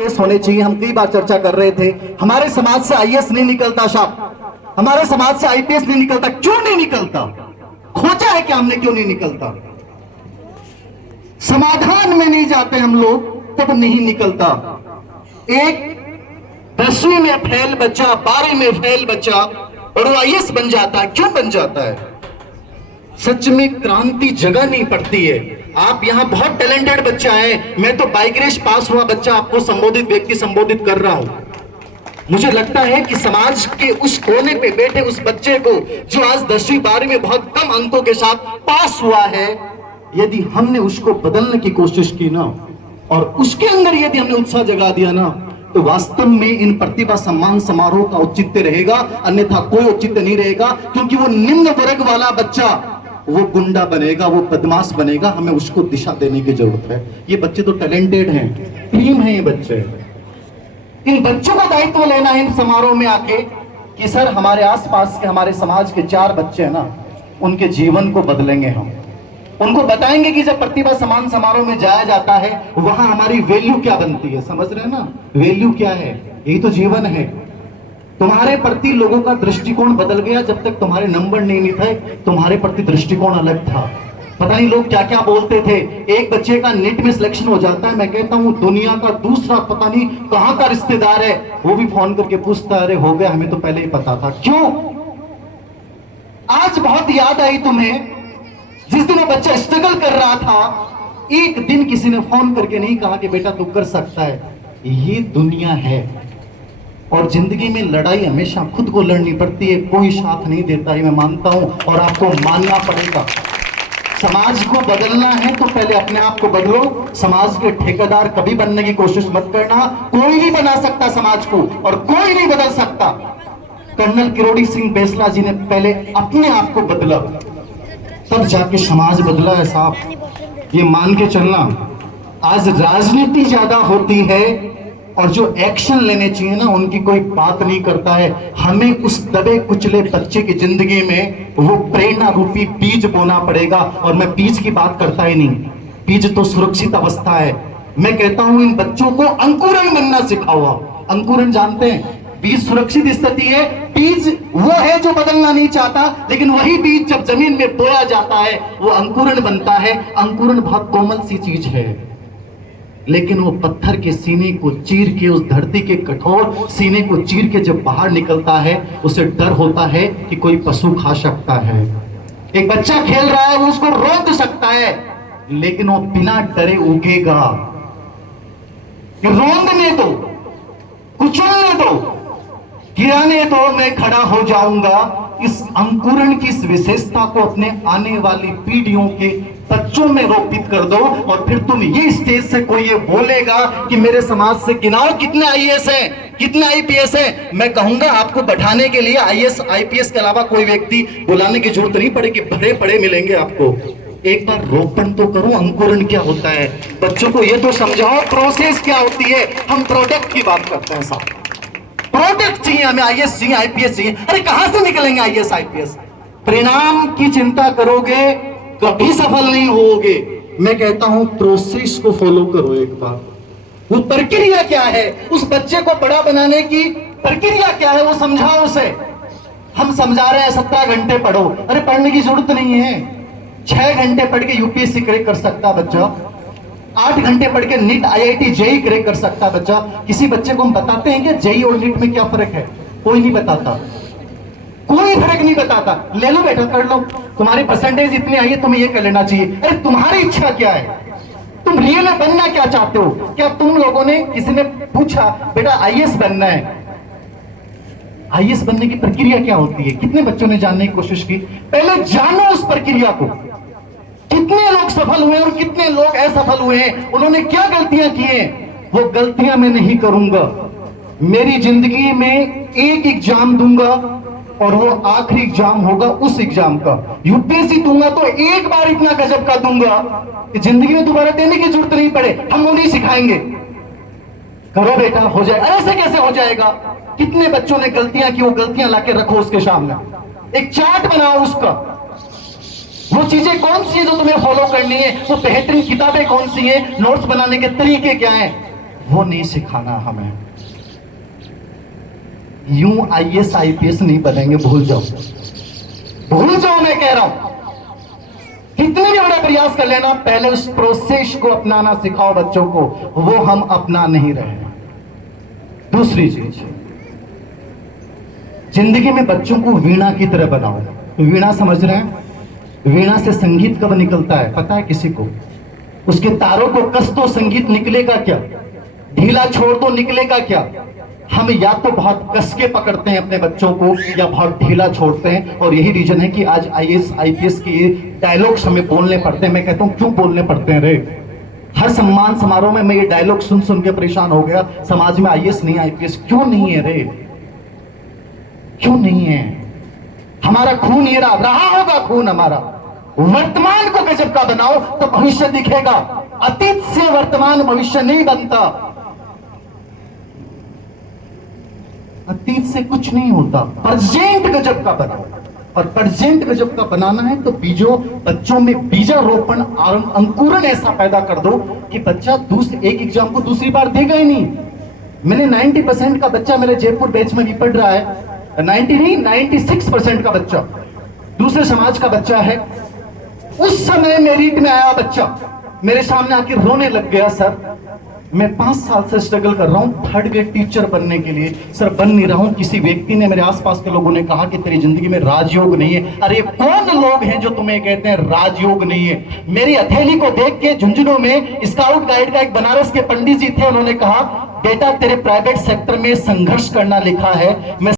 Base होने चाहिए। हम कई बार चर्चा कर रहे थे, हमारे समाज से आईएएस नहीं निकलता साहब, हमारे समाज से आईपीएस नहीं निकलता। क्यों नहीं निकलता? खोजा है कि हमने क्यों नहीं निकलता? समाधान में नहीं जाते हम लोग तब नहीं निकलता। एक 10वीं में फेल बच्चा, 12वीं में फेल बच्चा और वो आईएएस बन जाता है। क्यों बन जाता है? सच में क्रांति जगह नहीं पड़ती है। आप यहां बहुत टैलेंटेड बच्चा है, मैं तो बाइक रेस पास हुआ बच्चा आपको संबोधित, व्यक्ति संबोधित कर रहा हूं। मुझे लगता है कि समाज के उस कोने पे बैठे उस बच्चे को जो आज 10वीं 12वीं में बहुत कम अंकों के साथ पास हुआ है, यदि हमने उसको बदलने की कोशिश की ना और उसके अंदर यदि हमने उत्साह जगा दिया ना, तो वास्तव में इन प्रतिभा सम्मान समारोह का औचित्य रहेगा, अन्यथा कोई औचित्य नहीं रहेगा। क्योंकि वो निम्न वर्ग वाला बच्चा वो गुंडा बनेगा, वो बदमाश बनेगा। हमें उसको दिशा देने की जरूरत है। ये बच्चे तो टैलेंटेड हैं, टीम है ये बच्चे। इन बच्चों का दायित्व लेना है इन समारोह में आके कि सर हमारे आसपास के, हमारे समाज के 4 बच्चे हैं ना, उनके जीवन को बदलेंगे हम। उनको बताएंगे कि जब प्रतिभा सम्मान समारोह में जाया जाता है वहां हमारी वैल्यू क्या बनती है। समझ रहे हैं ना? वैल्यू क्या है? यही तो जीवन है। तुम्हारे प्रति लोगों का दृष्टिकोण बदल गया जब तक तुम्हारे नंबर नहीं थे, तुम्हारे प्रति दृष्टिकोण अलग था। पता नहीं लोग क्या क्या बोलते थे। एक बच्चे का नेट में सिलेक्शन हो जाता है, मैं कहता हूं दुनिया का दूसरा पता नहीं कहां का रिश्तेदार है, वो भी फोन करके पूछता है अरे हो गया, हमें तो पहले ही पता था। क्यों? आज बहुत याद आई तुम्हें, जिस दिन वो बच्चा स्ट्रगल कर रहा था, एक दिन किसी ने फोन करके नहीं कहा कि बेटा तू कर सकता है। ये दुनिया है और जिंदगी में लड़ाई हमेशा खुद को लड़नी पड़ती है, कोई साथ नहीं देता है, मैं मानता हूं और आपको मानना पड़ेगा। समाज को बदलना है तो पहले अपने आप को बदलो। समाज के ठेकेदार कभी बनने की कोशिश मत करना। कोई नहीं बना सकता समाज को और कोई नहीं बदल सकता। कर्नल किरोड़ी सिंह बैसला जी ने पहले अपने आप को बदला, तब जाके समाज बदला है साहब। ये मान के चलना। आज राजनीति ज्यादा होती है और जो एक्शन लेने चाहिए ना उनकी कोई बात नहीं करता है। हमें उस दबे कुचले बच्चे की जिंदगी में वो प्रेरणा रूपी बीज बोना पड़ेगा। और मैं बीज की बात करता ही नहीं, बीज तो सुरक्षित अवस्था है। मैं कहता हूं इन बच्चों को अंकुरन बनना सिखाओ। अंकुरन जानते हैं? बीज सुरक्षित स्थिति है। बीज वो है जो बदलना नहीं चाहता, लेकिन वही बीज जब जमीन में बोया जाता है वो अंकुरन बनता है। अंकुरन बहुत कोमल सी चीज है, लेकिन वो पत्थर के सीने को चीर के, उस धरती के कठोर सीने को चीर के जब बाहर निकलता है, उसे डर होता है कि कोई पशु खा सकता है। एक बच्चा खेल रहा है, वो उसको रोक सकता है, लेकिन वो बिना डरे उगेगा। रोंदने दो, कुचलने दो, गिराने दो, मैं खड़ा हो जाऊंगा। इस अंकुरण की इस विशेषता को अपने आने वाली पीढ़ियों के बच्चों में रोपित कर दो। और फिर तुम ये स्टेज से कोई ये बोलेगा कि मेरे समाज से गिनाओ कितने आईएएस हैं, कितने आईपीएस हैं, मैं कहूंगा आपको बैठाने के लिए आईएएस आईपीएस के अलावा कोई व्यक्ति बुलाने की जरूरत नहीं पड़ेगी, भरे पड़े मिलेंगे आपको। एक बार रोपण तो करो, अंकुरण क्या होता है, बच्चों को ये तो समझाओ प्रोसेस क्या होती है। हम प्रोडक्ट की बात करते हैं साहब, प्रोडक्ट चाहिए हमें, आईएएस चाहिए, आईपीएस चाहिए। अरे कहां से निकलेंगे आईएएस आईपीएस? परिणाम की चिंता करोगे कभी सफल नहीं होगे। मैं कहता हूं प्रोसेस को फॉलो करो एक बार। वो प्रक्रिया क्या है, उस बच्चे को बड़ा बनाने की प्रक्रिया क्या है, वो समझाओ उसे। हम समझा रहे हैं 17 घंटे पढ़ो, अरे पढ़ने की जरूरत नहीं है। 6 घंटे पढ़ के यूपीएससी क्रैक कर सकता बच्चा, 8 घंटे पढ़ के नीट आईआईटी जेई क्रैक कर सकता बच्चा। किसी बच्चे को हम बताते हैं कि जेई और नीट में क्या फर्क है? कोई नहीं बताता, कोई फर्क नहीं बताता। ले लो बेटा, कर लो, तुम्हारी परसेंटेज इतनी आई है, तुम्हें ये कर लेना चाहिए। अरे तुम्हारी इच्छा क्या है? तुम रियल में बनना क्या चाहते हो? क्या तुम लोगों ने, किसी ने पूछा बेटा आईएएस बनना है, आईएएस बनने की प्रक्रिया क्या होती है? कितने बच्चों ने जानने की कोशिश की? पहले जानो उस प्रक्रिया को। कितने लोग सफल हुए और कितने लोग असफल हुए हैं, उन्होंने क्या गलतियां की हैं? वो गलतियां मैं नहीं करूंगा। मेरी जिंदगी में एक एग्जाम दूंगा और वो आखिरी एग्जाम होगा उस एग्जाम का। यूपीएससी दूंगा तो एक बार इतना गजब का दूंगा कि जिंदगी में दोबारा देने की जरूरत नहीं पड़े। हम वो नहीं सिखाएंगे, करो बेटा हो जाए। ऐसे कैसे हो जाएगा? कितने बच्चों ने गलतियां की, वो गलतियां लाके रखो उसके सामने, एक चार्ट बनाओ उसका। वो चीजें कौन सी है जो तुम्हें फॉलो करनी है, वो बेहतरीन किताबें कौन सी हैं, नोट्स बनाने के तरीके क्या हैं, वो नहीं सिखाना हमें। यूं आईएएस आईपीएस नहीं बनेंगे, भूल जाओ, भूल जाओ, मैं कह रहा हूं। कितने भी बड़े प्रयास कर लेना, पहले उस प्रोसेस को अपनाना सिखाओ बच्चों को, वो हम अपना नहीं रहे। दूसरी चीज, जिंदगी में बच्चों को वीणा की तरह बनाओ। वीणा समझ रहे हैं? वीणा से संगीत कब निकलता है पता है किसी को? उसके तारों को कस दो, संगीत निकलेगा क्या? ढीला छोड़ दो, निकलेगा क्या? हम या तो बहुत कस के पकड़ते हैं अपने बच्चों को या बहुत ढीला छोड़ते हैं, और यही रीजन है कि आज आईएएस आईपीएस के डायलॉग्स हमें बोलने पड़ते हैं। मैं कहता हूं क्यों बोलने पड़ते हैं रे? हर सम्मान समारोह में मैं ये डायलॉग सुन सुन के परेशान हो गया, समाज में आईएएस नहीं आईपीएस क्यों नहीं है रे? क्यों नहीं है? हमारा खून ये रहा होगा खून हमारा। वर्तमान को गजब का बनाओ तो भविष्य दिखेगा। अतीत से वर्तमान भविष्य नहीं बनता, अतीत से कुछ नहीं होता। प्रेजेंट गजब का बनाओ, और प्रेजेंट गजब का बनाना है तो बच्चों में बीजारोपण अंकुरन ऐसा पैदा कर दो कि बच्चा एक एग्जाम को दूसरी बार देगा ही नहीं। मैंने 90% का बच्चा मेरे जयपुर बैच में भी पढ़ रहा है, 90 नहीं 96% का बच्चा दूसरे समाज का बच्चा है। उस समय मेरिट में आया बच्चा मेरे सामने आके रोने लग गया, सर मैं 5 साल से स्ट्रगल कर रहा हूं 3rd ग्रेड टीचर बनने के लिए, सर बन नहीं रहा हूं। किसी व्यक्ति ने, मेरे आसपास के लोगों ने कहा कि तेरी जिंदगी में राजयोग नहीं है। अरे कौन लोग हैं जो तुम्हें कहते हैं राजयोग नहीं है? मेरी हथेली को देख के झुंझुनू में स्काउट गाइड का एक बनारस के पंडित जी थे, उन्होंने कहा बेटा तेरे प्राइवेट सेक्टर में संघर्ष करना लिखा है। मैं